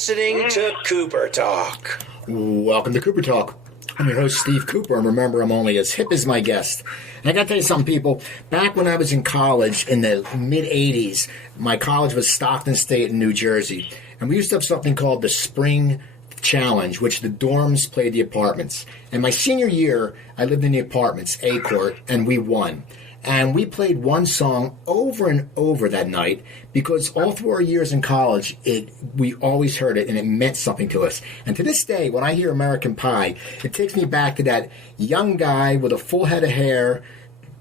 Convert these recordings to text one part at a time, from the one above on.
listening to Cooper Talk. Welcome to Cooper Talk. I'm your host, Steve Cooper, and remember, I'm only as hip as my guest. And I got to tell you something, people. Back when I was in college in the mid-'80s, my college was Stockton State in New Jersey, and we used to have something called the Spring Challenge, which the dorms played the apartments. And my senior year, I lived in the apartments, A-Court, and we won. And we played one song over and over that night because all through our years in college, we always heard it and it meant something to us. And to this day, when I hear American Pie, it takes me back to that young guy with a full head of hair,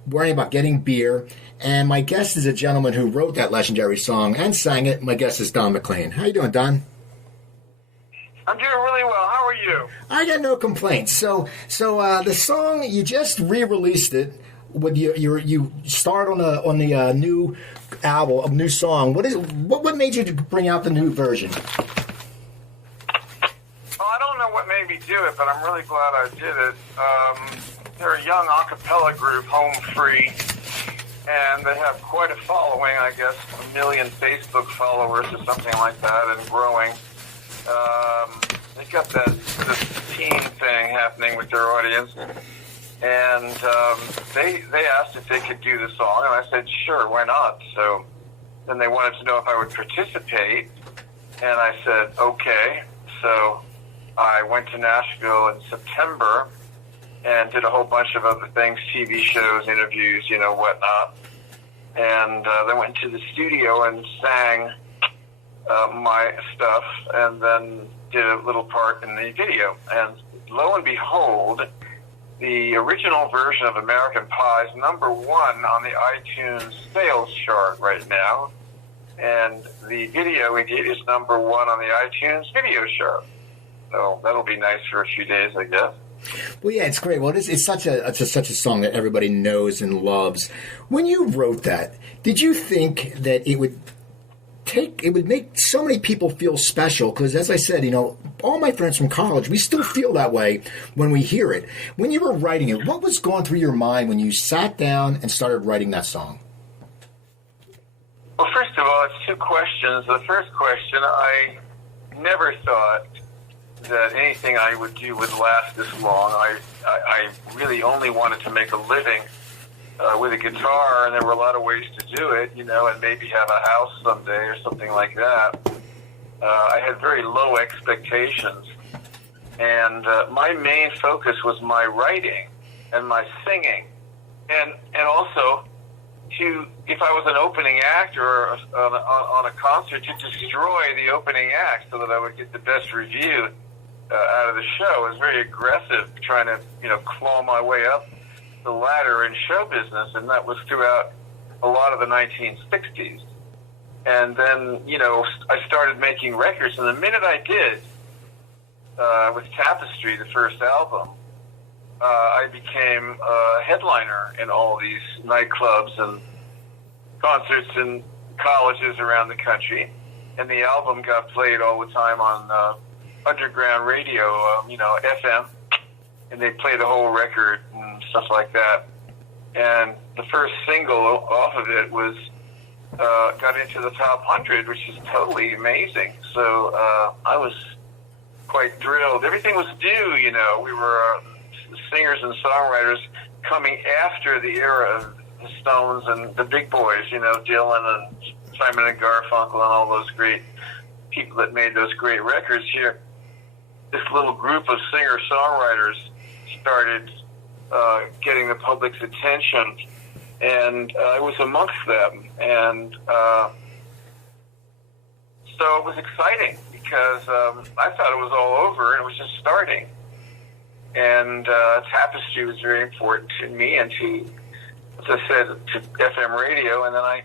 worrying about getting beer. And my guest is a gentleman who wrote that legendary song and sang it. My guest is Don McLean. How you doing, Don? I'm doing really well. How are you? I got no complaints. So the song, you just re-released it. With you start on the new album, a new song. What made you bring out the new version? Well, I don't know what made me do it, but I'm really glad I did it. They're a young a cappella group, Home Free, and they have quite a following. I guess 1 million Facebook followers or something like that, and growing. They got this teen thing happening with their audience. And they asked if they could do the song, and I said, sure, why not? So then they wanted to know if I would participate, and I said, okay. So I went to Nashville in September and did a whole bunch of other things, TV shows, interviews, whatnot. And then went to the studio and sang my stuff, and then did a little part in the video. And lo and behold, the original version of American Pie is number 1 on the iTunes sales chart right now, and the video we did is number 1 on the iTunes video chart. So that'll be nice for a few days, I guess. Well, yeah, it's great. Well, it's such a song that everybody knows and loves. When you wrote that, did you think that it would make so many people feel special? Because as I said, all my friends from college, we still feel that way when we hear it. When you were writing it, what was going through your mind when you sat down and started writing that song? Well, first of all, it's 2 questions. The first question, I never thought that anything I would do would last this long. I really only wanted to make a living with a guitar, and there were a lot of ways to do it, and maybe have a house someday or something like that. I had very low expectations, and my main focus was my writing and my singing, and also if I was an opening act or on a concert, to destroy the opening act so that I would get the best review out of the show. I was very aggressive, trying to claw my way up the ladder in show business, and that was throughout a lot of the 1960s. And then, I started making records, and the minute I did, with Tapestry, the first album, I became a headliner in all these nightclubs and concerts in colleges around the country, and the album got played all the time on underground radio, FM, and they played the whole record and stuff like that. And the first single off of it was got into the top 100, which is totally amazing. So I was quite thrilled. Everything was due, We were singers and songwriters coming after the era of the Stones and the big boys, Dylan and Simon and Garfunkel and all those great people that made those great records here. This little group of singer-songwriters started getting the public's attention, and I was amongst them. And so it was exciting because I thought it was all over and it was just starting. And Tapestry was very important to me and to, as I said, to FM radio. And then I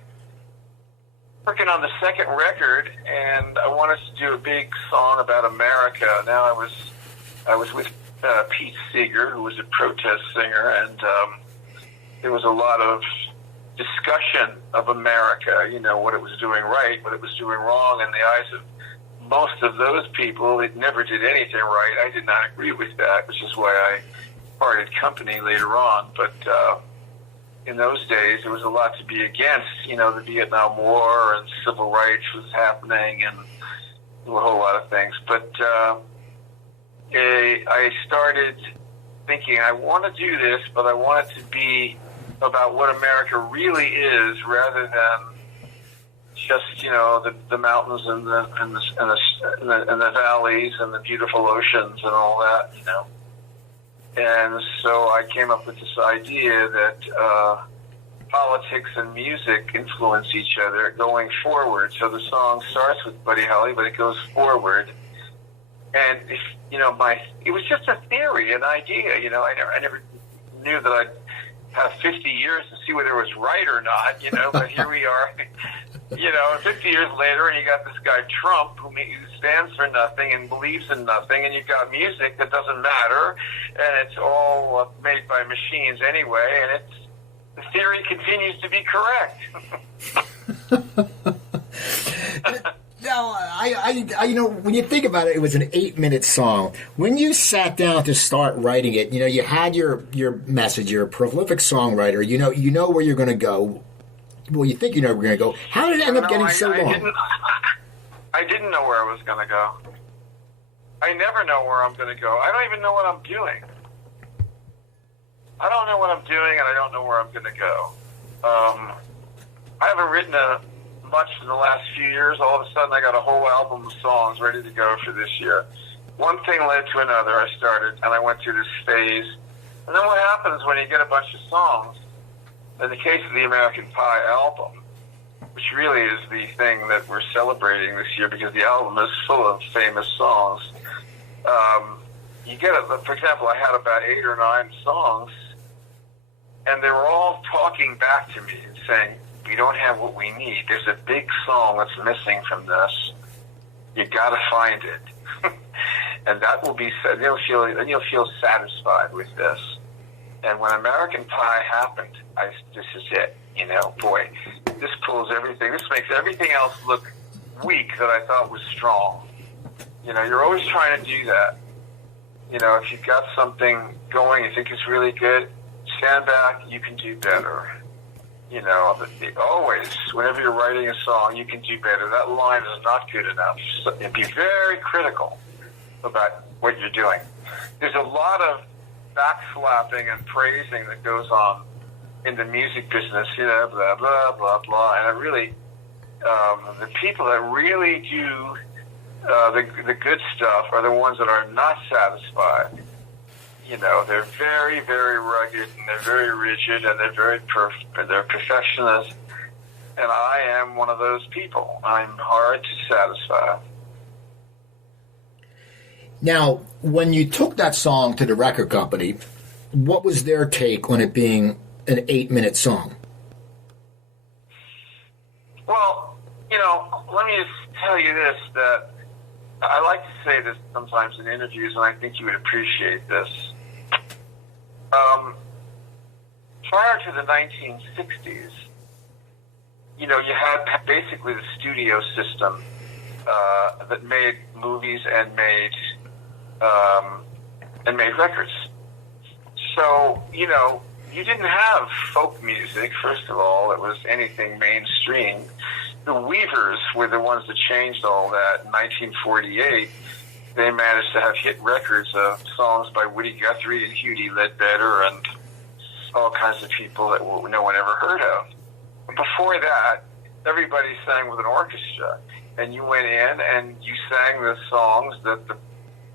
working on the second record, and I wanted to do a big song about America. Now I was with Pete Seeger, who was a protest singer, and there was a lot of discussion of America, what it was doing right, what it was doing wrong in the eyes of most of those people. It never did anything right. I did not agree with that, which is why I parted company later on. But in those days, there was a lot to be against. The Vietnam War and civil rights was happening, and do a whole lot of things. But I started thinking, I want to do this, but I want it to be about what America really is, rather than just, you know, the mountains and the valleys and the beautiful oceans and all that, you know. And so I came up with this idea that politics and music influence each other going forward. So the song starts with Buddy Holly, but it goes forward. And if, you know, it was just a theory, an idea. You know, I never knew that I'd have 50 years to see whether it was right or not. You know, but here we are. You know, 50 years later, and you got this guy Trump who stands for nothing and believes in nothing, and you've got music that doesn't matter, and it's all made by machines anyway, and the theory continues to be correct. Now, I, you know, when you think about it, it was an 8-minute song. When you sat down to start writing it, you know, you had your message. You're a prolific songwriter. You know where you're going to go. Well, you think you know where you're going to go. How did it end up getting so long? I didn't know where I was going to go. I never know where I'm going to go. I don't even know what I'm doing. I don't know what I'm doing, and I don't know where I'm going to go. I haven't written much in the last few years. All of a sudden, I got a whole album of songs ready to go for this year. One thing led to another. I started, and I went through this phase. And then what happens when you get a bunch of songs? In the case of the American Pie album, which really is the thing that we're celebrating this year because the album is full of famous songs, you get it. For example, I had about 8 or 9 songs, and they were all talking back to me and saying, "We don't have what we need. There's a big song that's missing from this. You got to find it." And that will be, then you'll feel satisfied with this. And when American Pie happened, this is it. You know, boy, this pulls everything. This makes everything else look weak that I thought was strong. You know, you're always trying to do that. You know, if you've got something going, you think it's really good, stand back, you can do better. You know, always, whenever you're writing a song, you can do better. That line is not good enough. So, and be very critical about what you're doing. There's a lot of backslapping and praising that goes on in the music business, you know, blah, blah, blah, blah. And it really, the people that really do the good stuff are the ones that are not satisfied. You know, they're very, very rugged, and they're very rigid, and they're very they're perfectionists. And I am one of those people. I'm hard to satisfy. Now, when you took that song to the record company, what was their take on it being an 8-minute song? Well, you know, let me just tell you this, that I like to say this sometimes in interviews, and I think you would appreciate this. Prior to the 1960s, you know, you had basically the studio system that made movies and made records. So, you know, you didn't have folk music, first of all. It was anything mainstream. The Weavers were the ones that changed all that. In 1948, they managed to have hit records of songs by Woody Guthrie and Hughie Ledbetter and all kinds of people that no one ever heard of. Before that, everybody sang with an orchestra, and you went in and you sang the songs that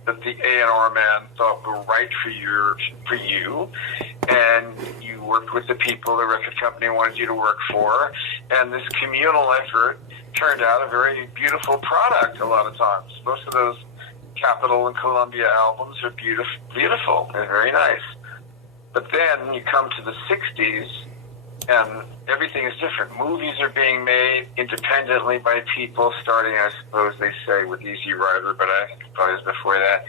the A&R man thought were right for you, and you worked with the people the record company wanted you to work for, and this communal effort turned out a very beautiful product a lot of times. Most of those Capitol and Columbia albums are beautiful. They're very nice. But then you come to the 60s, and everything is different. Movies are being made independently by people, starting, I suppose they say, with Easy Rider, but I think it probably was before that.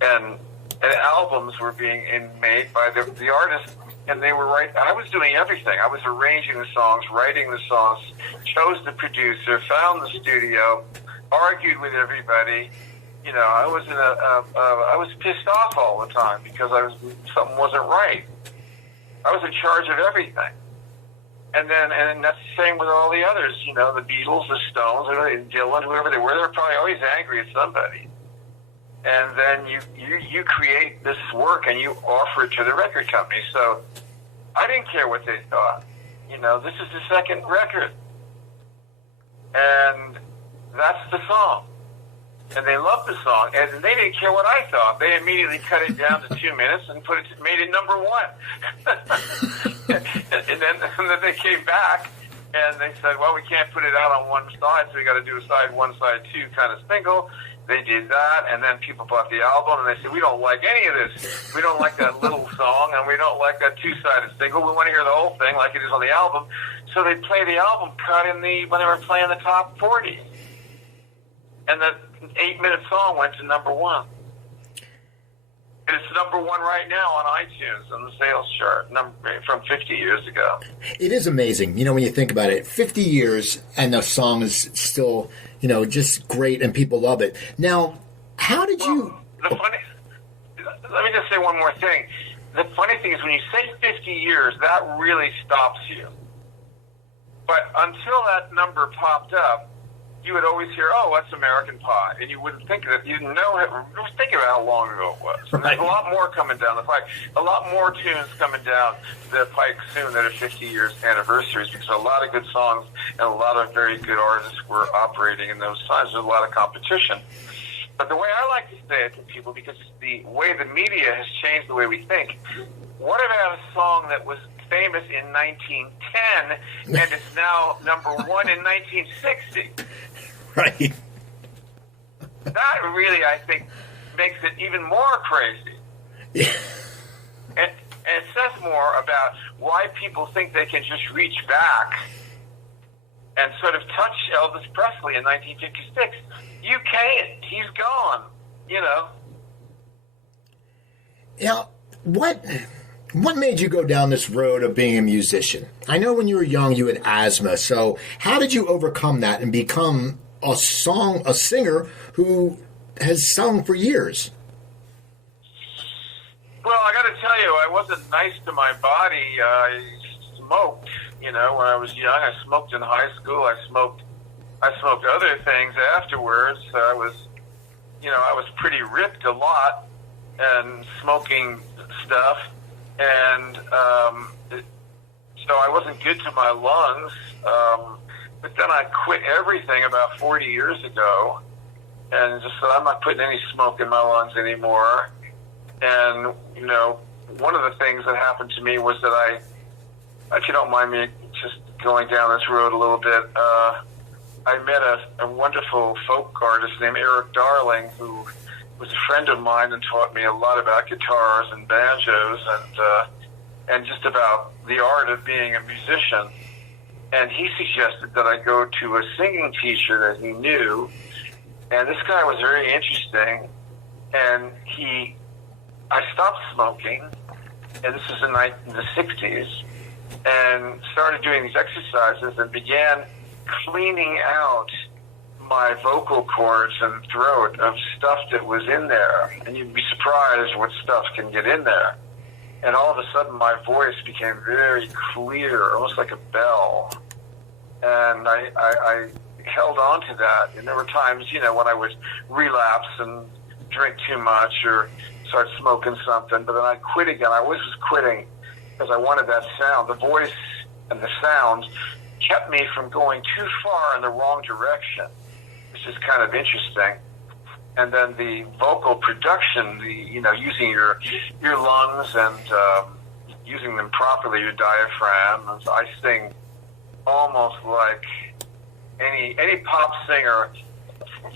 And albums were being made by the artists, and they were I was doing everything. I was arranging the songs, writing the songs, chose the producer, found the studio, argued with everybody. You know, I was pissed off all the time because something wasn't right. I was in charge of everything. And that's the same with all the others, the Beatles, the Stones, Dylan, whoever they were probably always angry at somebody. And then you create this work and you offer it to the record company. So I didn't care what they thought. This is the second record. And that's the song. And they loved the song. And they didn't care what I thought. They immediately cut it down to 2 minutes and made it number one. and then they came back and they said, well, we can't put it out on one side, so we got to do a side one, side two kind of single. They did that, and then people bought the album, and they said, we don't like any of this. We don't like that little song, and we don't like that two-sided single. We want to hear the whole thing like it is on the album. So they play the album cut when they were playing the top 40. And the 8-minute song went to number one. And it's number one right now on iTunes on the sales chart from 50 years ago. It is amazing, when you think about it. 50 years and the song is still, just great and people love it. Now, how did you... Let me just say one more thing. The funny thing is when you say 50 years, that really stops you. But until that number popped up, you would always hear, oh, that's American Pie. And you wouldn't think of it. You didn't think about how long ago it was. And there's a lot more coming down the pike. A lot more tunes coming down the pike soon that are 50 years anniversaries, because a lot of good songs and a lot of very good artists were operating in those times. There's a lot of competition. But the way I like to say it to people, because it's the way the media has changed the way we think, what about a song that was famous in 1910 and it's now number one in 1960? Right. That really, I think, makes it even more crazy. Yeah. And it says more about why people think they can just reach back and sort of touch Elvis Presley in 1956. You can't. He's gone, Now, what made you go down this road of being a musician? I know when you were young you had asthma, so how did you overcome that and become a singer who has sung for years? Well, I got to tell you, I wasn't nice to my body. I smoked, when I was young. I smoked in high school. I smoked other things afterwards. I was pretty ripped a lot and smoking stuff. And so I wasn't good to my lungs. But then I quit everything about 40 years ago and just said, I'm not putting any smoke in my lungs anymore. And, one of the things that happened to me was that if you don't mind me just going down this road a little bit, I met a wonderful folk artist named Eric Darling, who was a friend of mine and taught me a lot about guitars and banjos and just about the art of being a musician. And he suggested that I go to a singing teacher that he knew. And this guy was very interesting. And I stopped smoking, and this was in the 60s, and started doing these exercises and began cleaning out my vocal cords and throat of stuff that was in there. And you'd be surprised what stuff can get in there. And all of a sudden my voice became very clear, almost like a bell. And I held on to that. And there were times, when I would relapse and drink too much or start smoking something, but then I'd quit again. I always was quitting because I wanted that sound. The voice and the sound kept me from going too far in the wrong direction, which is kind of interesting. And then the vocal production, using your lungs and using them properly, your diaphragm. And so I sing almost like any pop singer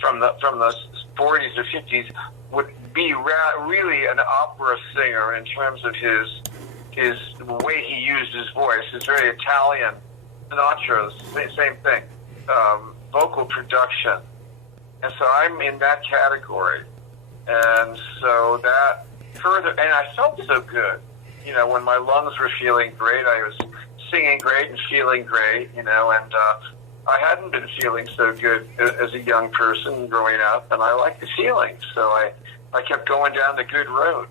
from the 40s or 50s would be really an opera singer in terms of the way he used his voice. It's very Italian. Sinatra's same thing. Vocal production. And so I'm in that category. And so that further, and I felt so good. When my lungs were feeling great, I was singing great and feeling great, and I hadn't been feeling so good as a young person growing up, and I liked the feeling. So I kept going down the good road.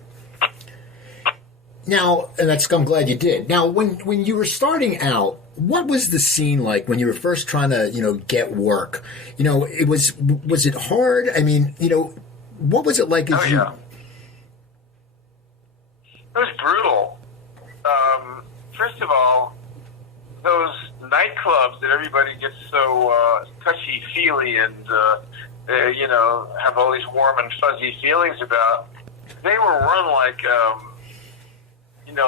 Now, and I'm glad you did. Now, when you were starting out, What was the scene like when you were first trying to, get work? Was it hard? I mean, what was it like? Yeah. It was brutal. First of all, those nightclubs that everybody gets so touchy-feely and, have all these warm and fuzzy feelings about, they were run like,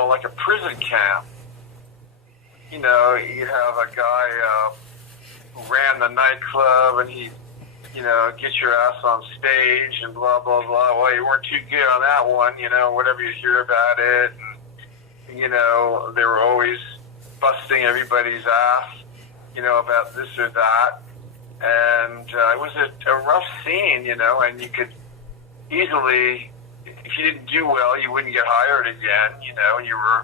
like a prison camp. You'd have a guy who ran the nightclub, and he'd, get your ass on stage and blah, blah, blah. Well, you weren't too good on that one, whatever you hear about it. And, they were always busting everybody's ass, about this or that. And it was a rough scene, and you could easily, if you didn't do well, you wouldn't get hired again,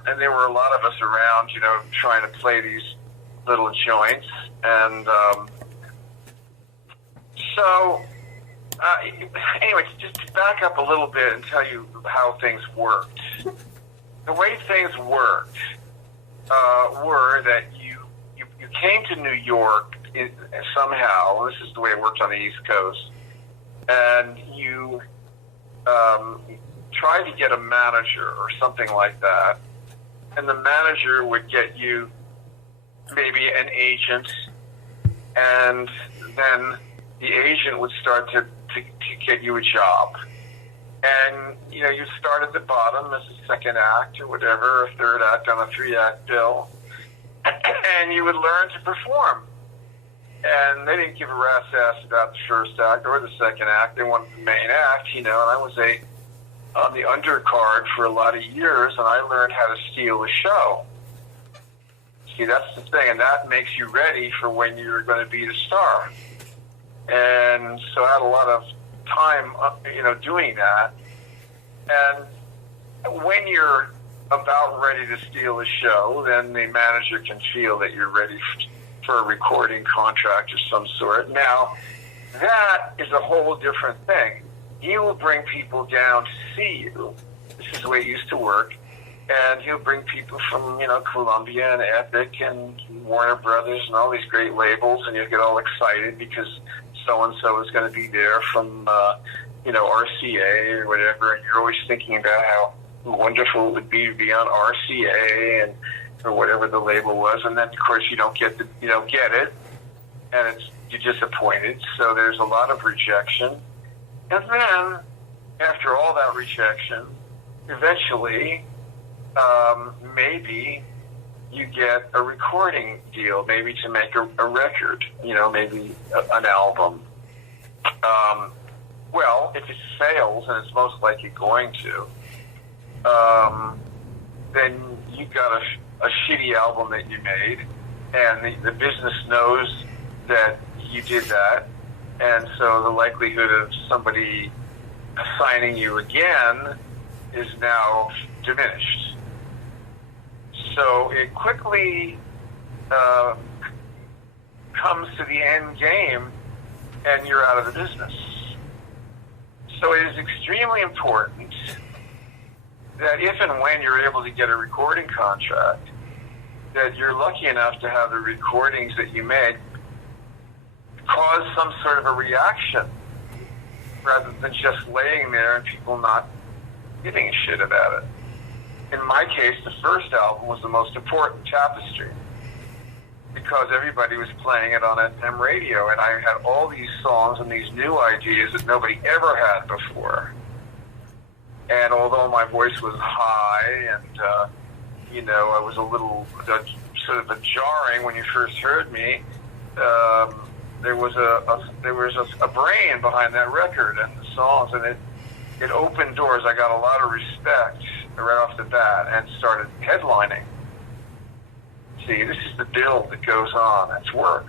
and there were a lot of us around, trying to play these little joints. And anyway, just to back up a little bit and tell you how things worked. The way things worked were that you came to New York somehow. This is the way it worked on the East Coast. And you tried to get a manager or something like that. And the manager would get you maybe an agent, and then the agent would start to get you a job. And, you start at the bottom as a second act or whatever, a third act on a 3-act bill, and you would learn to perform. And they didn't give a rat's ass about the first act or the second act. They wanted the main act, and I was on the undercard for a lot of years, and I learned how to steal a show. See, that's the thing, and that makes you ready for when you're going to be the star. And so I had a lot of time, doing that. And when you're about ready to steal a show, then the manager can feel that you're ready for a recording contract of some sort. Now, that is a whole different thing. He will bring people down to see you. This is the way it used to work. And he'll bring people from, Columbia and Epic and Warner Brothers and all these great labels, and you'll get all excited because so-and-so is going to be there from, RCA or whatever, and you're always thinking about how wonderful it would be to be on RCA and or whatever the label was, and then, of course, you don't get it, and you're disappointed, so there's a lot of rejection. And then, after all that rejection, eventually, maybe you get a recording deal, maybe to make a record, maybe an album. Well, if it fails, and it's most likely going to, then you got a shitty album that you made, and the business knows that you did that, and so the likelihood of somebody assigning you again is now diminished. So it quickly comes to the end game, and you're out of the business. So it is extremely important that if and when you're able to get a recording contract, that you're lucky enough to have the recordings that you made cause some sort of a reaction, rather than just laying there and people not giving a shit about it. In my case, the first album was the most important, Tapestry, because everybody was playing it on FM radio, and I had all these songs and these new ideas that nobody ever had before. And although my voice was high and, I was a little sort of jarring when you first heard me, there was a brain behind that record and the songs, and it opened doors. I got a lot of respect right off the bat and started headlining. See, this is the build that goes on. That's work.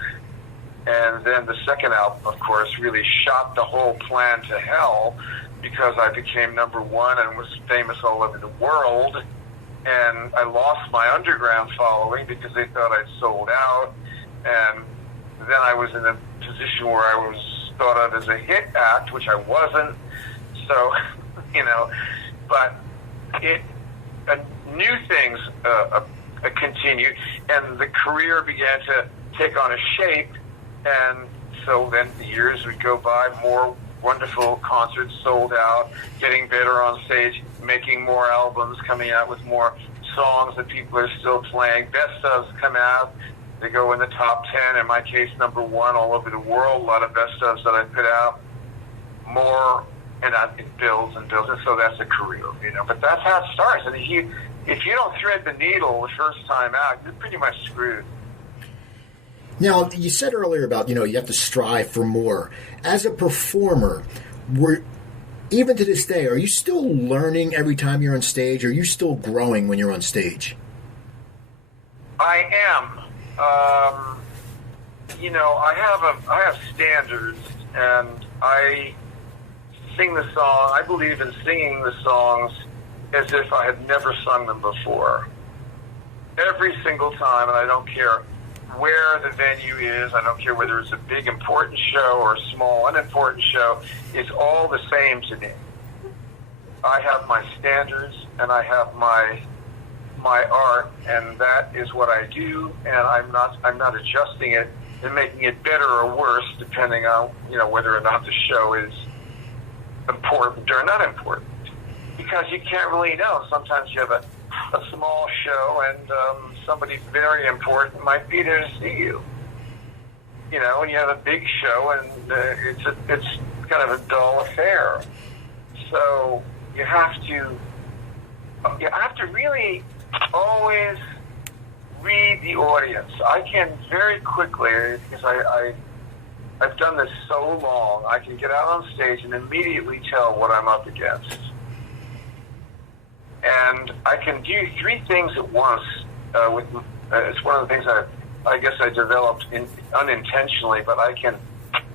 And then the second album, of course, really shot the whole plan to hell because I became number one and was famous all over the world. And I lost my underground following because they thought I'd sold out. And then I was in a position where I was thought of as a hit act, which I wasn't. So, but new things continued, and the career began to take on a shape, and so then the years would go by, more wonderful concerts sold out, getting better on stage, making more albums, coming out with more songs that people are still playing. Best ofs come out, they go in the top 10, in my case, number 1 all over the world. A lot of best ofs that I put out, more, and it builds and builds, and so that's a career, But that's how it starts. And if you don't thread the needle the first time out, you're pretty much screwed. Now, you said earlier about, you have to strive for more. As a performer, even to this day, are you still learning every time you're on stage? Or are you still growing when you're on stage? I am. I have standards, and I sing the song. I believe in singing the songs as if I had never sung them before. Every single time, and I don't care where the venue is, I don't care whether it's a big important show or a small unimportant show, it's all the same to me. I have my standards and I have my art, and that is what I do, and I'm not adjusting it and making it better or worse depending on whether or not the show is important or not important, because you can't really know. Sometimes you have a small show and somebody very important might be there to see you. And you have a big show and it's kind of a dull affair. So you have to really always read the audience. I can very quickly, because I've done this so long, I can get out on stage and immediately tell what I'm up against. And I can do 3 things at once. It's one of the things I guess I developed unintentionally, but I can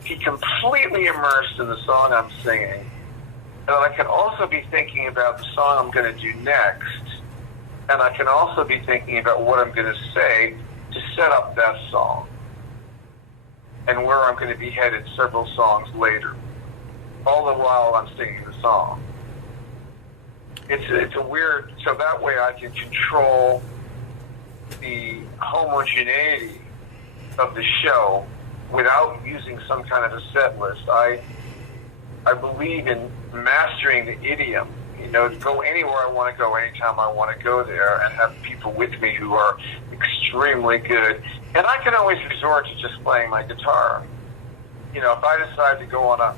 be completely immersed in the song I'm singing. And I can also be thinking about the song I'm going to do next. And I can also be thinking about what I'm going to say to set up that song, and where I'm going to be headed several songs later, all the while I'm singing the song. It's a weird, so that way I can control the homogeneity of the show without using some kind of a set list. I believe in mastering the idiom, to go anywhere I want to go, anytime I want to go there, and have people with me who are extremely good. And I can always resort to just playing my guitar. If I decide to go on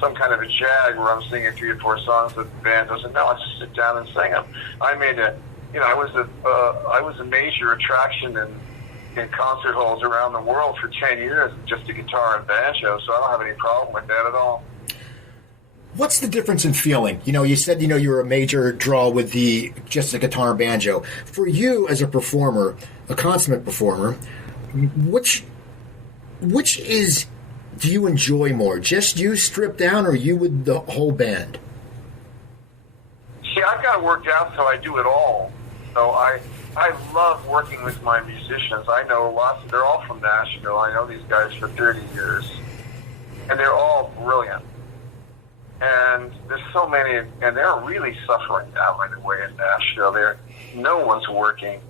some kind of a jag where I'm singing 3 or 4 songs that the band doesn't know, I just sit down and sing them. I was a major attraction in concert halls around the world for 10 years, just a guitar and banjo, so I don't have any problem with that at all. What's the difference in feeling? You said, you're a major draw with just the guitar and banjo. For you as a performer, a consummate performer, which do you enjoy more? Just you stripped down, or you with the whole band? See, I've got it worked out so I do it all. So I love working with my musicians. I know lots. They're all from Nashville. I know these guys for 30 years. And they're all brilliant. And there's so many, and they're really suffering now, by the way, in Nashville. No one's working.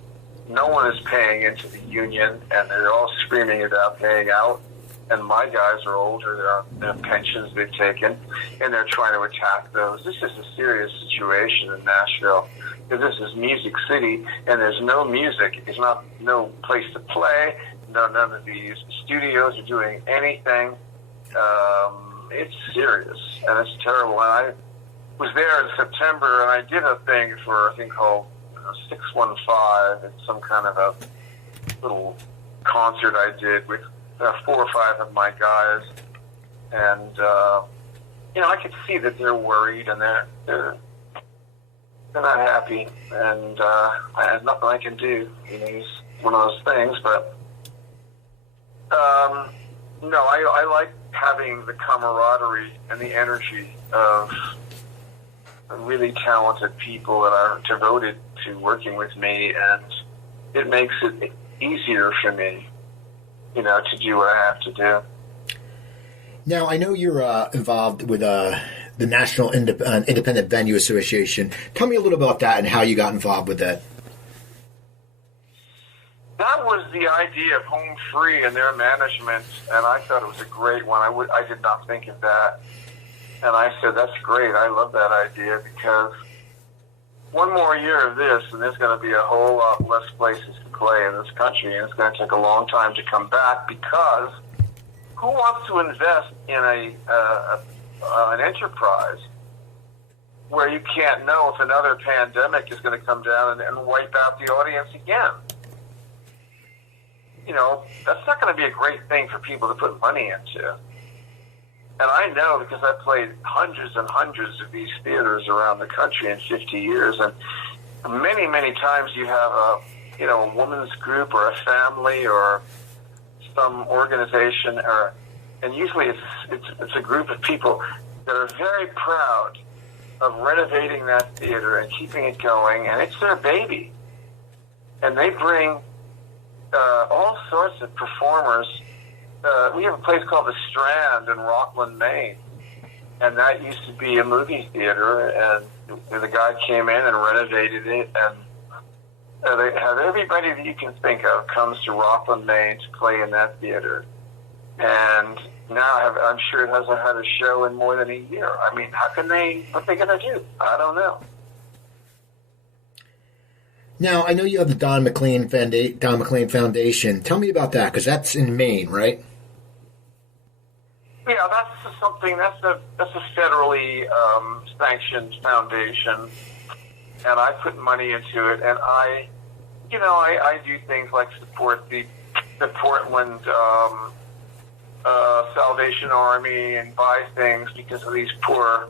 No one is paying into the union, and they're all screaming about paying out. And my guys are older. They have pensions they've taken, and they're trying to attack those. This is a serious situation in Nashville, because this is Music City, and there's no music. There's no place to play. None of these studios are doing anything. It's serious, and it's terrible. And I was there in September, and I did a thing for a thing called 615. It's some kind of a little concert I did with 4 or 5 of my guys, and I could see that they're worried and they're not happy, and there's nothing I can do. It's one of those things, but no, I like having the camaraderie and the energy of really talented people that are devoted to working with me, and it makes it easier for me, to do what I have to do. Now, I know you're involved with the National Independent Venue Association. Tell me a little about that and how you got involved with that. that was the idea of Home Free and their management, and I thought it was a great one. I did not think of that. And I said, that's great. I love that idea, because one more year of this, and there's going to be a whole lot less places to play in this country, and it's going to take a long time to come back, because who wants to invest in an enterprise where you can't know if another pandemic is going to come down and wipe out the audience again? You know, that's not going to be a great thing for people to put money into. And I know, because I played hundreds and hundreds of these theaters around the country in 50 years, and many, many times you have a woman's group or a family or some organization, and usually it's a group of people that are very proud of renovating that theater and keeping it going, and it's their baby. And they bring all sorts of performers. We have a place called the Strand in Rockland, Maine, and that used to be a movie theater, and the guy came in and renovated it, and they have everybody that you can think of comes to Rockland, Maine to play in that theater. And now I'm sure it hasn't had a show in more than a year. I mean, what are they going to do? I don't know. Now, I know you have the Don McLean Foundation. Tell me about that, because that's in Maine, right? Yeah, that's something. That's a federally sanctioned foundation, and I put money into it. And I do things like support the Portland Salvation Army and buy things because of these poor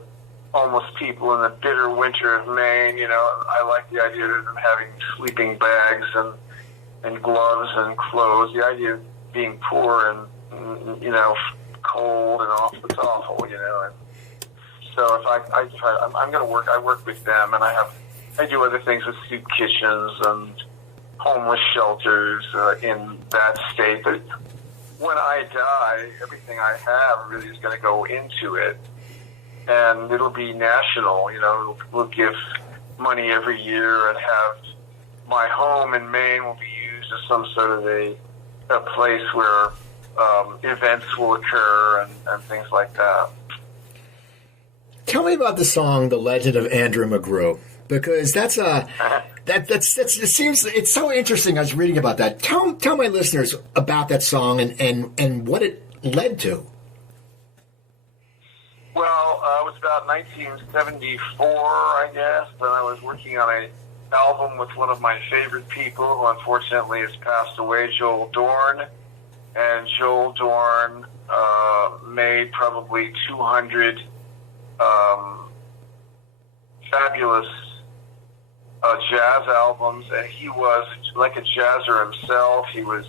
homeless people in the bitter winter of Maine. You know, I like the idea of them having sleeping bags and gloves and clothes. The idea of being poor and cold and it's awful. And so if I'm going to work. I work with them, and I do other things with soup kitchens and homeless shelters in that state. But when I die, everything I have really is going to go into it. And it'll be national, we'll give money every year, and have my home in Maine will be used as some sort of a place where events will occur and things like that. Tell me about the song "The Legend of Andrew McGrew," because that's it seems it's so interesting. I was reading about that. Tell my listeners about that song and what it led to. Well, it was about 1974, I guess, and I was working on an album with one of my favorite people, who unfortunately has passed away, Joel Dorn. And Joel Dorn made probably 200 fabulous jazz albums, and he was like a jazzer himself. He was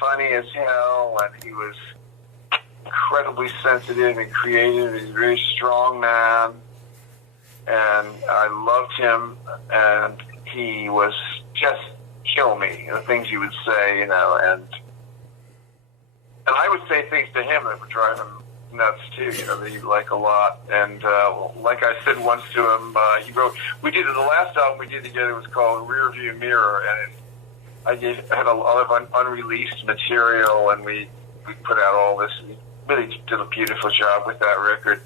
funny as hell, and he was incredibly sensitive and creative. He's a very strong man, and I loved him, and he was just kill me, the things he would say, and I would say things to him that would drive him nuts too, that he'd like a lot. And like I said once to him, he wrote, the last album we did together was called Rearview Mirror, and I had a lot of unreleased material, and we put out all this. We really did a beautiful job with that record.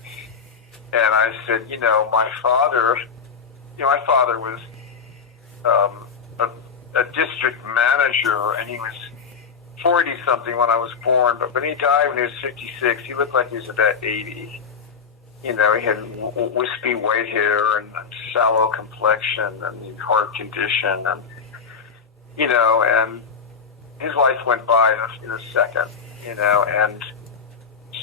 And I said, my father was a district manager, and he was 40-something when I was born, but when he died when he was 56, he looked like he was about 80. He had wispy white hair and sallow complexion and heart condition, and and his life went by in a second, and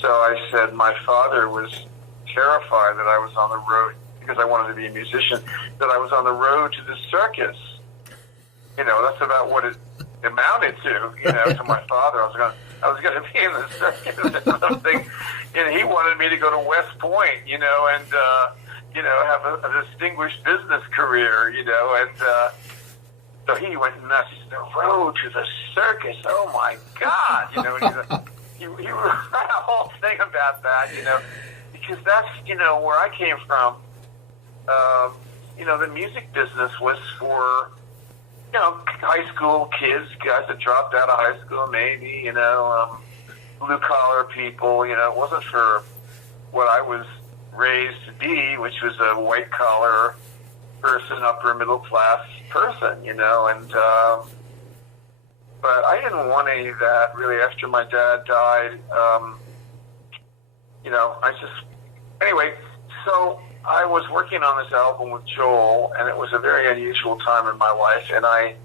so I said my father was terrified that I was on the road, because I wanted to be a musician, that I was on the road to the circus. That's about what it amounted to, to my father. I was going to be in the circus or something, and he wanted me to go to West Point, and have a distinguished business career, and so he went nuts. The road to the circus, oh my God, he wrote a whole thing about that, because that's, where I came from. The music business was for high school kids, guys that dropped out of high school, maybe, blue-collar people. It wasn't for what I was raised to be, which was a white-collar person, upper-middle-class person, but I didn't want any of that, really, after my dad died. Anyway, so I was working on this album with Joel, and it was a very unusual time in my life, and I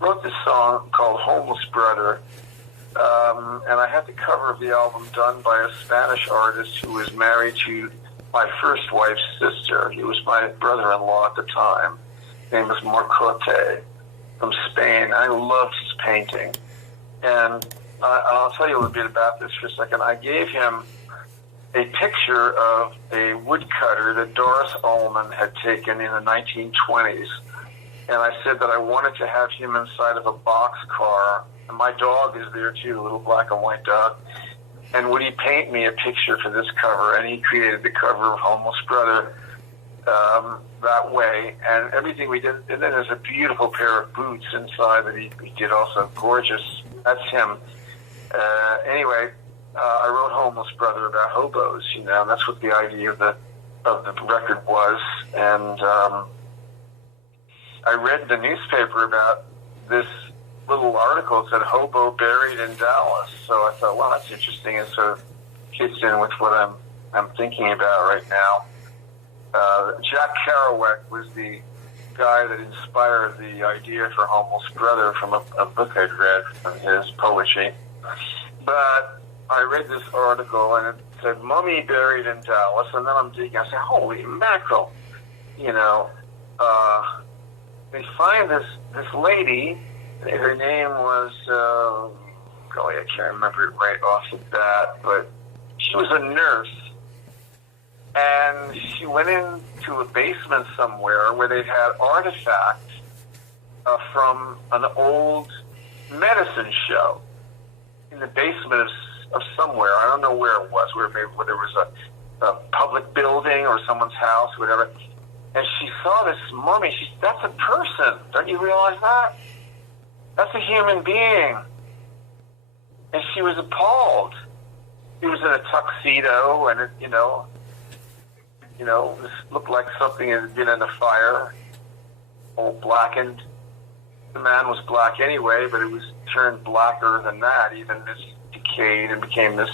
wrote this song called Homeless Brother, and I had the cover of the album done by a Spanish artist who was married to my first wife's sister. He was my brother-in-law at the time. His name was Morcote from Spain. I loved his painting, and I'll tell you a little bit about this for a second. I gave him a picture of a woodcutter that Doris Ullman had taken in the 1920s. And I said that I wanted to have him inside of a boxcar. And my dog is there too, a little black and white dog. And would he paint me a picture for this cover? And he created the cover of Homeless Brother that way. And everything we did. And then there's a beautiful pair of boots inside that he did also. Gorgeous. That's him. Anyway, I wrote Homeless Brother about hobos, and that's what the idea of the record was. And I read the newspaper about this little article that said hobo buried in Dallas. So I thought, well, that's interesting. It sort of fits in with what I'm thinking about right now. Jack Kerouac was the guy that inspired the idea for Homeless Brother from a book I'd read from his poetry. But I read this article, and it said, mummy buried in Dallas, and then I'm digging. I said, holy mackerel. They find this lady. Her name was, I can't remember it right off the bat, but she was a nurse. And she went into a basement somewhere where they had artifacts from an old medicine show in the basement of somewhere. I don't know where it was, whether it was a public building or someone's house, whatever. And she saw this mummy. That's a person. Don't you realize that? That's a human being. And she was appalled. He was in a tuxedo, and this looked like something that had been in a fire, all blackened. The man was black anyway, but it was turned blacker than that. Even this decayed and became this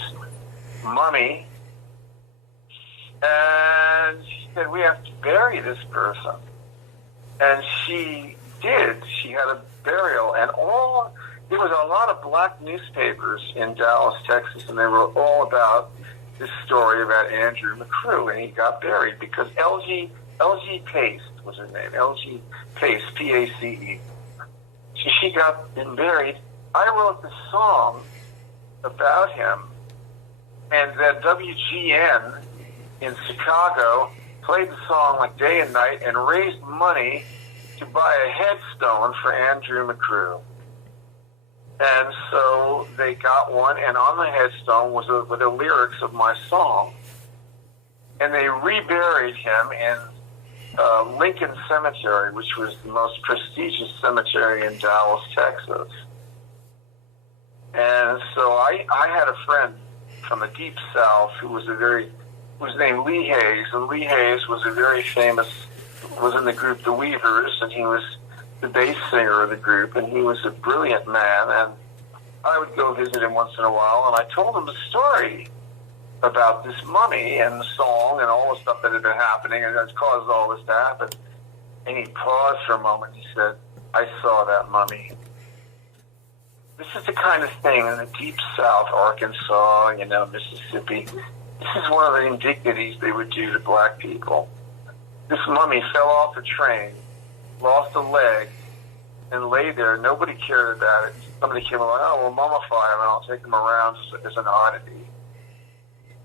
mummy. And she said, we have to bury this person. And she did. She had a burial. And there was a lot of black newspapers in Dallas, Texas, and they wrote all about this story about Andrew McCrew, and he got buried because L.G. Pace was her name. L.G. Pace, P-A-C-E. She got buried. I wrote the song about him, and that WGN in Chicago played the song like day and night and raised money to buy a headstone for Andrew McCrew. And so they got one, and on the headstone were the lyrics of my song. And they reburied him in Lincoln Cemetery, which was the most prestigious cemetery in Dallas, Texas. And so I had a friend from the Deep South who was named Lee Hayes, and Lee Hayes was was in the group The Weavers, and he was the bass singer of the group, and he was a brilliant man, and I would go visit him once in a while, and I told him the story about this mummy and the song and all the stuff that had been happening, and that's caused all this to happen. And he paused for a moment, and he said, I saw that mummy. This is the kind of thing in the Deep South, Arkansas, Mississippi. This is one of the indignities they would do to black people. This mummy fell off a train, lost a leg, and lay there. Nobody cared about it. Somebody came along, we'll mummify him, and I'll take him around as an oddity.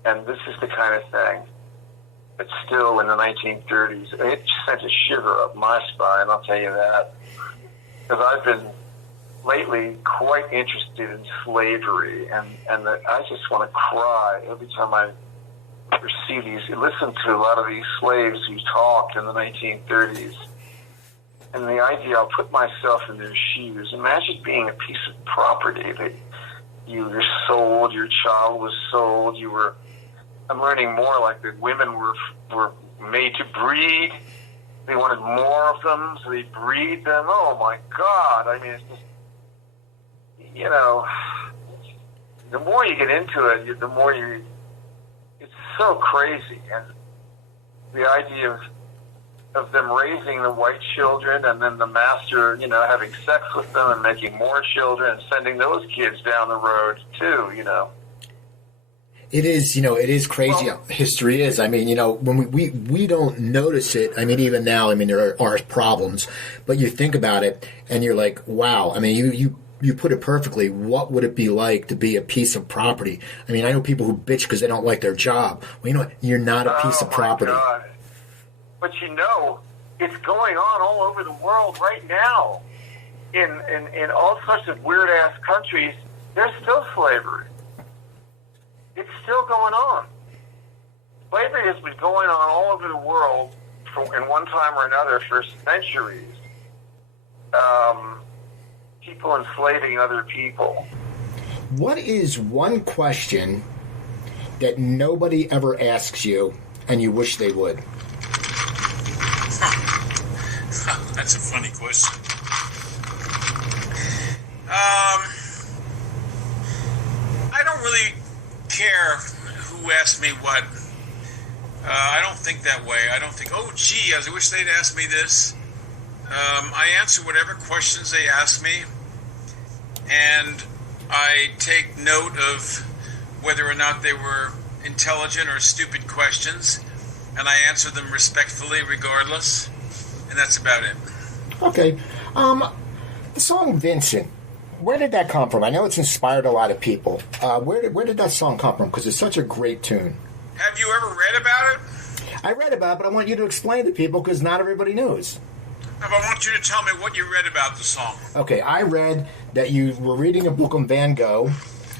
And this is the kind of thing that still in the 1930s, it sent a shiver up my spine, I'll tell you that. Because I've been lately quite interested in slavery, and I just want to cry every time I listen to a lot of these slaves who talked in the 1930s. And the idea, I'll put myself in their shoes. Imagine being a piece of property that you were sold, your child was sold, I'm learning more like that women were made to breed. They wanted more of them, so they breed them. Oh my God. I mean, it's just, the more you get into it, the more it's so crazy. And the idea of them raising the white children and then the master, having sex with them and making more children and sending those kids down the road too, It is, it is crazy how history is. I mean, when we don't notice it, I mean, even now, I mean, there are problems, but you think about it and you're like, wow. I mean, you put it perfectly. What would it be like to be a piece of property? I mean, I know people who bitch because they don't like their job. Well, you're not a piece of property. God. But it's going on all over the world right now. In all sorts of weird-ass countries, there's still slavery. It's still going on. Slavery has been going on all over the world in one time or another for centuries. People enslaving other people. What is one question that nobody ever asks you and you wish they would? That's a funny question. I don't really care who asked me what. I don't think that way. I don't think, oh, gee, I wish they'd asked me this. I answer whatever questions they ask me, and I take note of whether or not they were intelligent or stupid questions, and I answer them respectfully regardless, and that's about it. Okay. The song Vincent, where did that come from? I know it's inspired a lot of people. Where did that song come from? Because it's such a great tune. Have you ever read about it? I read about it, but I want you to explain to people because not everybody knows. No, but I want you to tell me what you read about the song. Okay, I read that you were reading a book on Van Gogh,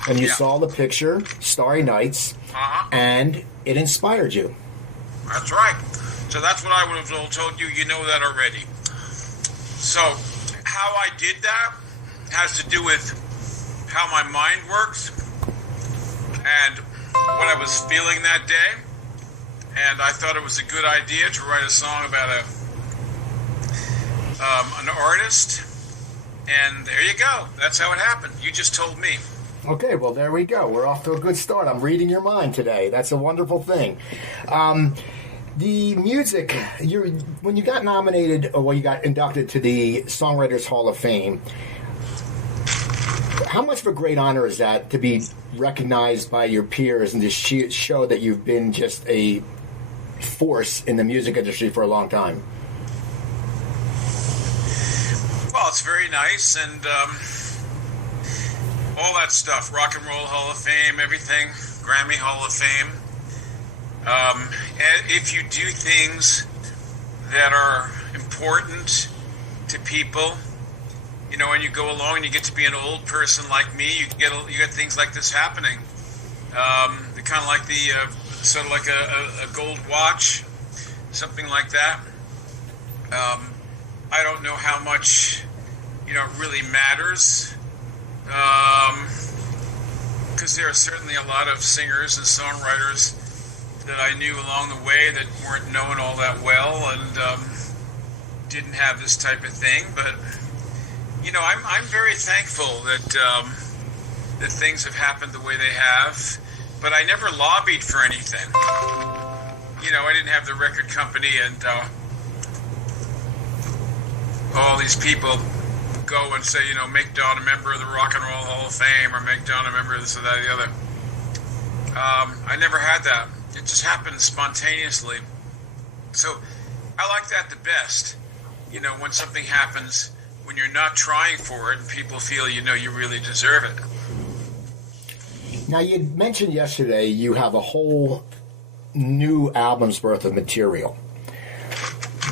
and you saw the picture, Starry Nights, and it inspired you. That's right. So that's what I would have told you. You know that already. So how I did that has to do with how my mind works and what I was feeling that day. And I thought it was a good idea to write a song about an artist. And there you go. That's how it happened. You just told me. Okay, well, there we go. We're off to a good start. I'm reading your mind today. That's a wonderful thing. The music, when you got nominated, or when you got inducted to the Songwriters Hall of Fame, how much of a great honor is that to be recognized by your peers and to show that you've been just a force in the music industry for a long time? Well, it's very nice, and all that stuff, Rock and Roll Hall of Fame, everything, Grammy Hall of Fame. And if you do things that are important to people, and you go along and you get to be an old person like me, you get things like this happening. They're kind of like sort of like a gold watch, something like that. I don't know how much, it really matters. Because there are certainly a lot of singers and songwriters that I knew along the way that weren't known all that well and didn't have this type of thing. But, I'm very thankful that things have happened the way they have. But I never lobbied for anything. I didn't have the record company and all these people go and say, make Don a member of the Rock and Roll Hall of Fame or make Don a member of this or that or the other. I never had that. It just happened spontaneously. So I like that the best. When something happens, when you're not trying for it and people feel you really deserve it. Now, you mentioned yesterday you have a whole new album's worth of material.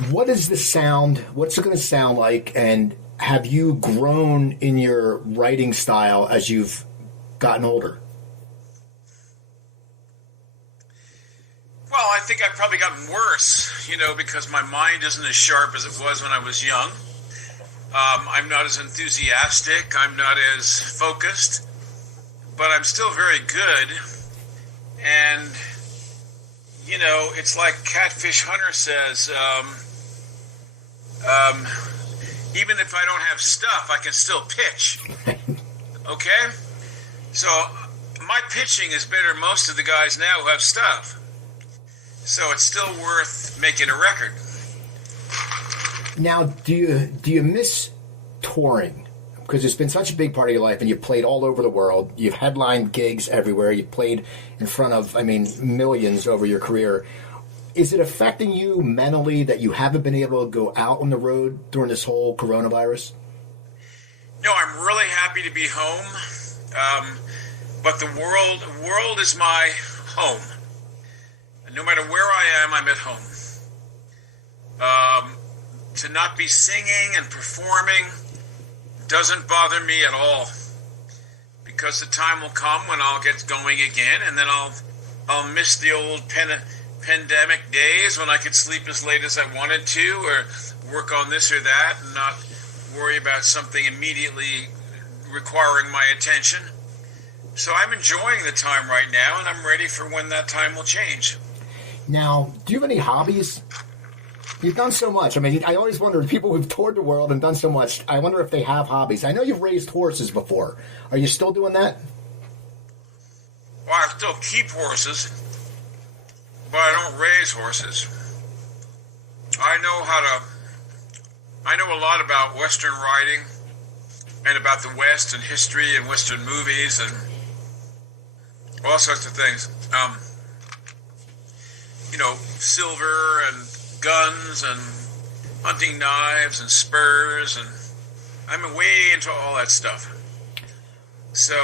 What is the sound? What's it going to sound like? And have you grown in your writing style as you've gotten older? Well, I think I've probably gotten worse, because my mind isn't as sharp as it was when I was young. I'm not as enthusiastic. I'm not as focused, but I'm still very good. And, you know, it's like Catfish Hunter says, even if I don't have stuff, I can still pitch. Okay? So my pitching is better than most of the guys now who have stuff. So it's still worth making a record. Now, do you miss touring? Because it's been such a big part of your life, and you've played all over the world. You've headlined gigs everywhere. You've played in front of, millions over your career. Is it affecting you mentally that you haven't been able to go out on the road during this whole coronavirus? No, I'm really happy to be home. But the world is my home. And no matter where I am, I'm at home. To not be singing and performing doesn't bother me at all, because the time will come when I'll get going again, and then I'll miss the old pandemic days when I could sleep as late as I wanted to, or work on this or that, and not worry about something immediately requiring my attention. So I'm enjoying the time right now, and I'm ready for when that time will change. Now, do you have any hobbies? You've done so much. I always wonder, people who've toured the world and done so much, I wonder if they have hobbies. I know you've raised horses before. Are you still doing that? Well, I still keep horses, but I don't raise horses. I know a lot about Western riding and about the West and history and Western movies and all sorts of things. Silver and guns and hunting knives and spurs, and I'm way into all that stuff. So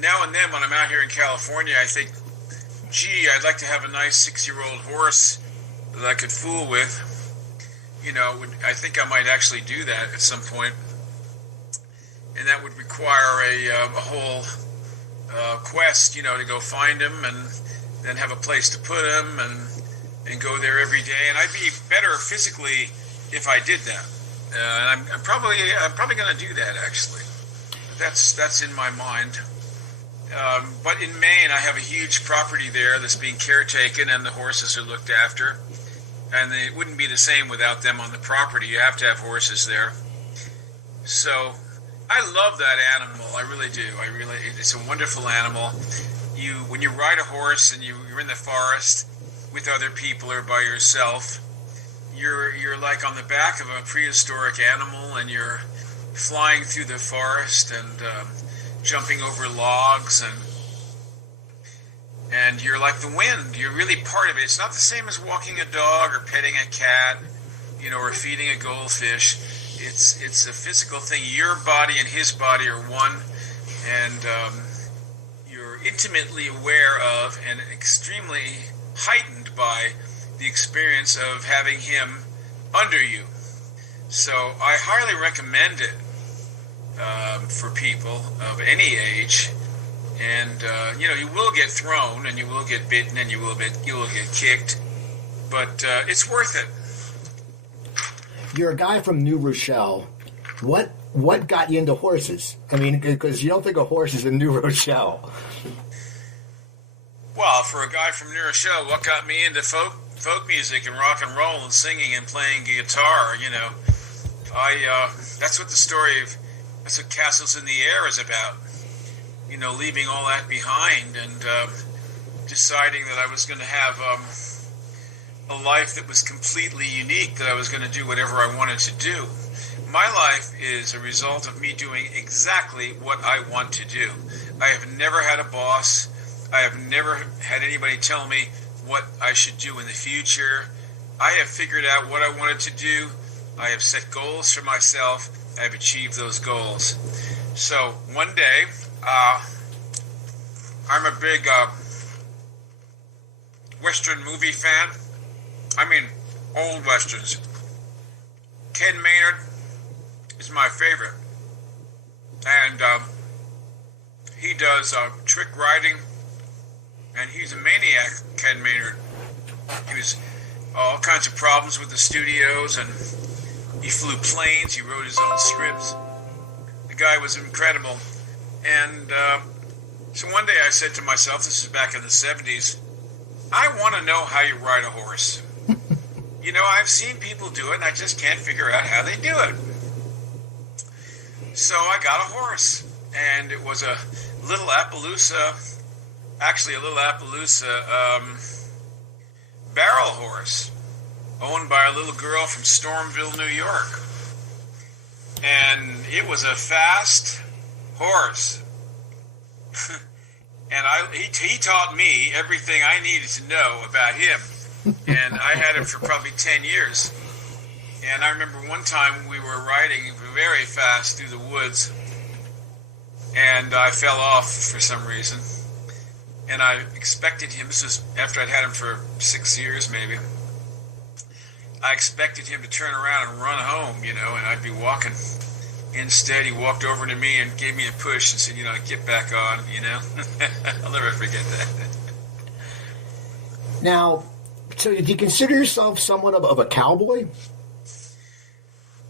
now and then when I'm out here in California, I think, gee, I'd like to have a nice 6-year-old horse that I could fool with. I think I might actually do that at some point, and that would require a whole quest, to go find him and then have a place to put him and go there every day. And I'd be better physically if I did that. And I'm probably going to do that, actually. That's in my mind. But in Maine, I have a huge property there that's being caretaken, and the horses are looked after. And it wouldn't be the same without them on the property. You have to have horses there. So I love that animal. I really do. It's a wonderful animal. When you ride a horse and you're in the forest with other people or by yourself, you're like on the back of a prehistoric animal, and you're flying through the forest and jumping over logs, and you're like the wind. You're really part of it. It's not the same as walking a dog or petting a cat, or feeding a goldfish. It's a physical thing. Your body and his body are one, and you're intimately aware of and extremely heightened by the experience of having him under you. So I highly recommend it for people of any age. And you will get thrown, and you will get bitten, and you will get kicked, but it's worth it. You're a guy from New Rochelle. What got you into horses? Because you don't think of horses in New Rochelle. Well, for a guy from New Rochelle, what got me into folk music and rock and roll and singing and playing guitar? That's what Castles in the Air is about. Leaving all that behind and deciding that I was going to have a life that was completely unique, that I was going to do whatever I wanted to do. My life is a result of me doing exactly what I want to do. I have never had a boss. I have never had anybody tell me what I should do in the future. I have figured out what I wanted to do. I have set goals for myself. I have achieved those goals. So one day, I'm a big Western movie fan. Old Westerns. Ken Maynard is my favorite. And he does trick riding. And he's a maniac, Ken Maynard. He was all kinds of problems with the studios, and He flew planes. He wrote his own scripts. The guy was incredible. And so one day I said to myself, this is back in the 70s, I want to know how you ride a horse. You know, I've seen people do it, and I just can't figure out how they do it. So I got a horse, and it was a little Appaloosa barrel horse owned by a little girl from Stormville, New York. And it was a fast horse. And he taught me everything I needed to know about him. And I had him for probably 10 years. And I remember one time we were riding very fast through the woods, and I fell off for some reason. And I expected him, this was after I'd had him for 6 years maybe, I expected him to turn around and run home, you know, and I'd be walking. Instead, he walked over to me and gave me a push and said, you know, get back on, you know. I'll never forget that. Now, so do you consider yourself somewhat of a cowboy?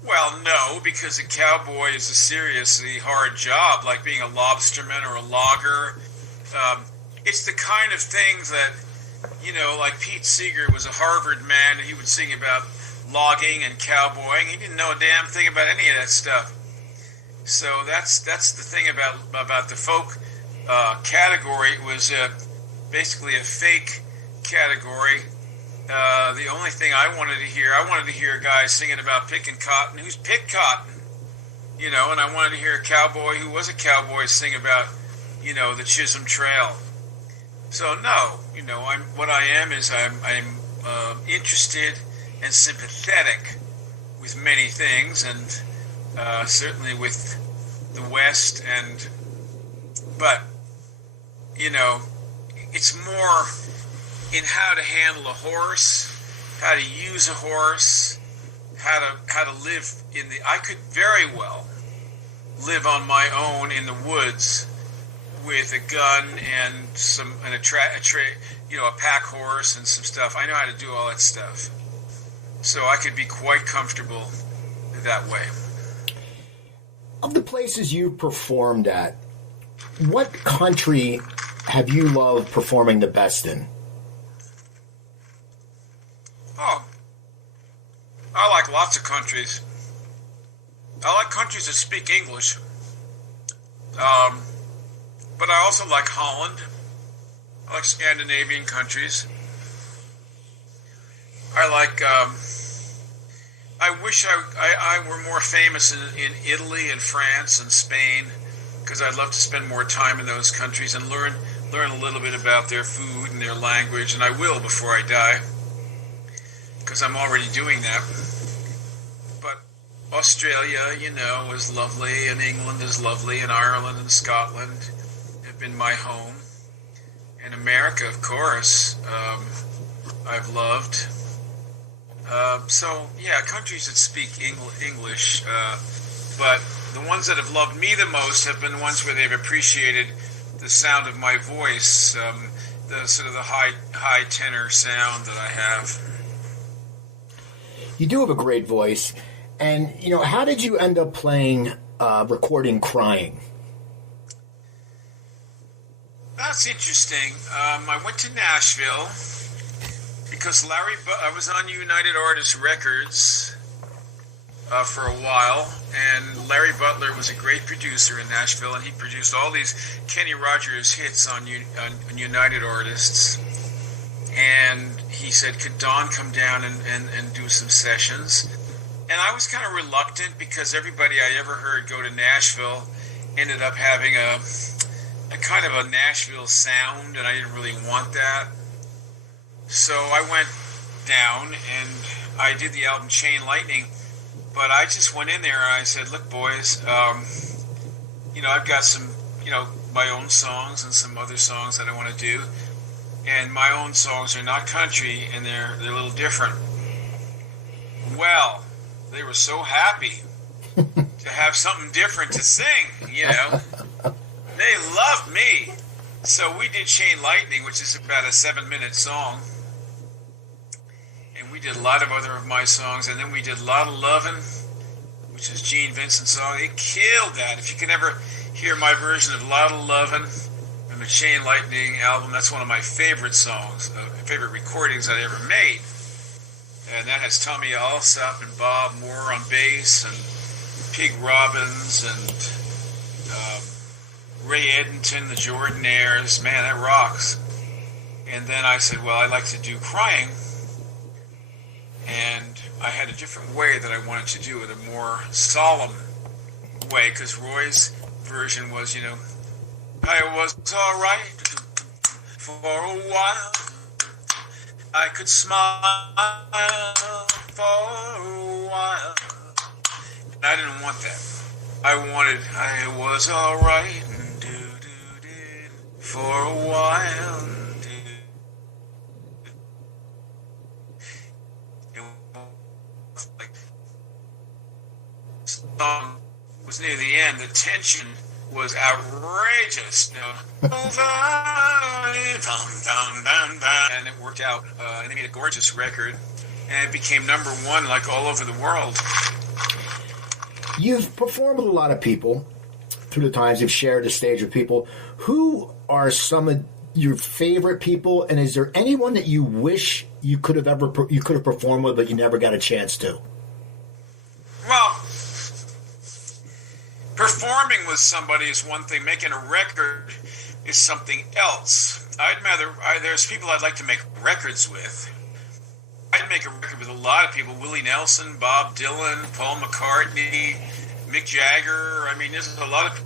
Well, no, because a cowboy is a seriously hard job, like being a lobsterman or a logger. It's the kind of things that, you know, like Pete Seeger was a Harvard man, and he would sing about logging and cowboying. He didn't know a damn thing about any of that stuff. So that's the thing about the folk category. It was basically a fake category. The only thing I wanted to hear guys singing about picking cotton. Who's picked cotton? You know, and I wanted to hear a cowboy who was a cowboy sing about, you know, the Chisholm Trail. So no, you know, I'm interested and sympathetic with many things, and certainly with the West, but you know, it's more in how to handle a horse, how to use a horse, how to live in the. I could very well live on my own in the woods with a gun and a pack horse and some stuff. I know how to do all that stuff, so I could be quite comfortable that way. Of the places you've performed at, what country have you loved performing the best in? Oh, I like lots of countries. I like countries that speak English. But I also like Holland. I like Scandinavian countries. I like, I wish I were more famous in Italy and France and Spain, because I'd love to spend more time in those countries and learn a little bit about their food and their language, and I will before I die, because I'm already doing that. But Australia, you know, is lovely, and England is lovely, and Ireland and Scotland have been my home. And America, of course, I've loved. So, yeah, countries that speak English, but the ones that have loved me the most have been the ones where they've appreciated the sound of my voice, the sort of the high tenor sound that I have. You do have a great voice. And, you know, how did you end up recording Crying? That's interesting. I went to Nashville because I was on United Artists Records for a while, and Larry Butler was a great producer in Nashville, and he produced all these Kenny Rogers hits on United Artists. And he said, could Don come down and do some sessions? And I was kind of reluctant, because everybody I ever heard go to Nashville ended up having a kind of a Nashville sound, and I didn't really want that. So I went down and I did the album Chain Lightning, but I just went in there and I said, look, boys, you know, I've got some, you know, my own songs and some other songs that I want to do, and my own songs are not country, and they're a little different. Well, they were so happy to have something different to sing, you know. They loved me. So we did Chain Lightning, which is about a 7-minute song. and we did a lot of other of my songs, and then we did Lotta Lovin', which is Gene Vincent's song. It killed that. If you can ever hear my version of Lotta Lovin' from the Chain Lightning album, that's one of my favorite songs, favorite recordings I ever made. And that has Tommy Allsop and Bob Moore on bass, and Pig Robbins, and Ray Edenton, the Jordanaires. Man, that rocks. And then I said, well, I'd like to do Crying. And I had a different way that I wanted to do it, a more solemn way, because Roy's version was, I was all right for a while. I could smile for a while. And I didn't want that. I was all right for a while. Song was near the end. The tension was outrageous. And it worked out. And they made a gorgeous record, and it became number one, like all over the world. You've performed with a lot of people through the times. You've shared the stage with people. Who are some of your favorite people, and is there anyone that you wish you could have performed with, but you never got a chance to? Well, performing with somebody is one thing. Making a record is something else. There's people I'd like to make records with. I'd make a record with a lot of people. Willie Nelson, Bob Dylan, Paul McCartney, Mick Jagger. I mean, there's a lot of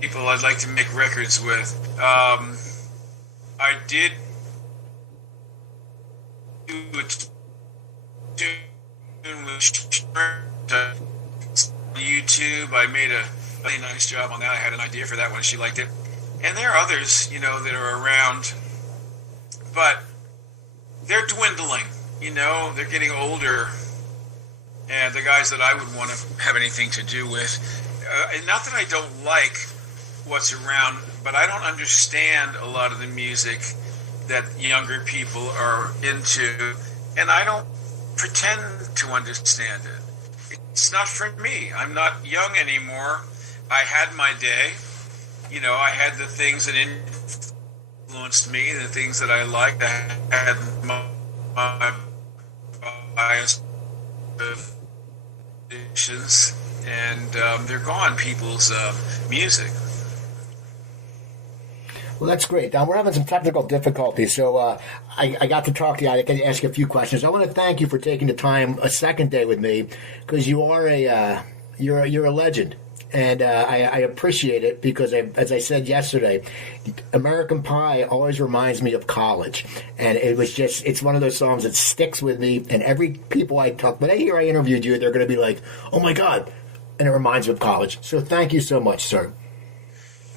people I'd like to make records with. I did do a tune with YouTube. I made a really nice job on that. I had an idea for that one. She liked it. And there are others, that are around, but they're dwindling. They're getting older, and the guys that I would want to have anything to do with. Not that I don't like what's around, but I don't understand a lot of the music that younger people are into, and I don't pretend to understand it. It's not for me. I'm not young anymore. I had my day. I had the things that influenced me, the things that I liked. I had my bias addictions, and they're gone, people's music. Well, that's great, Don. We're having some technical difficulties, so I got to talk to you. I can ask you a few questions. I want to thank you for taking the time a second day with me, because you are you're a legend, and I appreciate it, because as I said yesterday, American Pie always reminds me of college, and it's one of those songs that sticks with me. And every people I talk, when they hear I interviewed you, they're going to be like, "Oh my God," and it reminds me of college. So thank you so much, sir.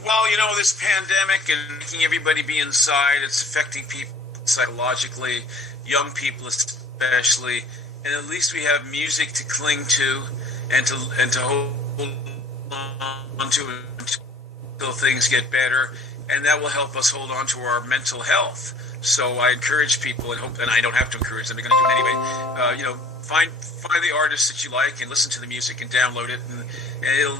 Well, this pandemic and making everybody be inside, it's affecting people psychologically, young people especially, and at least we have music to cling to and to hold on to until things get better, and that will help us hold on to our mental health. So I encourage people, and I don't have to encourage them, they're going to do it anyway. Find the artists that you like and listen to the music and download it, and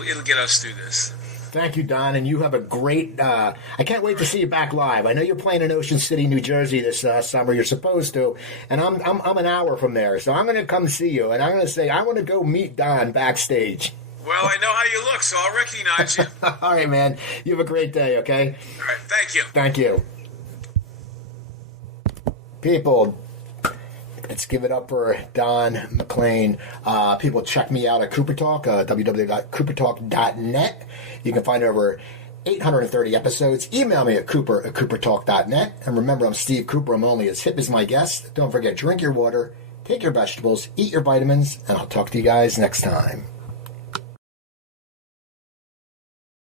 it'll get us through this. Thank you, Don, and you have a great... I can't wait to see you back live. I know you're playing in Ocean City, New Jersey this summer. You're supposed to, and I'm an hour from there, so I'm going to come see you, and I'm going to say I want to go meet Don backstage. Well, I know how you look, so I'll recognize you. All right, man. You have a great day, okay? All right, thank you. Thank you. People... Let's give it up for Don McLean. People, check me out at Cooper Talk, www.coopertalk.net. You can find over 830 episodes. Email me at cooper@coopertalk.net. And remember, I'm Steve Cooper. I'm only as hip as my guest. Don't forget, drink your water, take your vegetables, eat your vitamins, and I'll talk to you guys next time.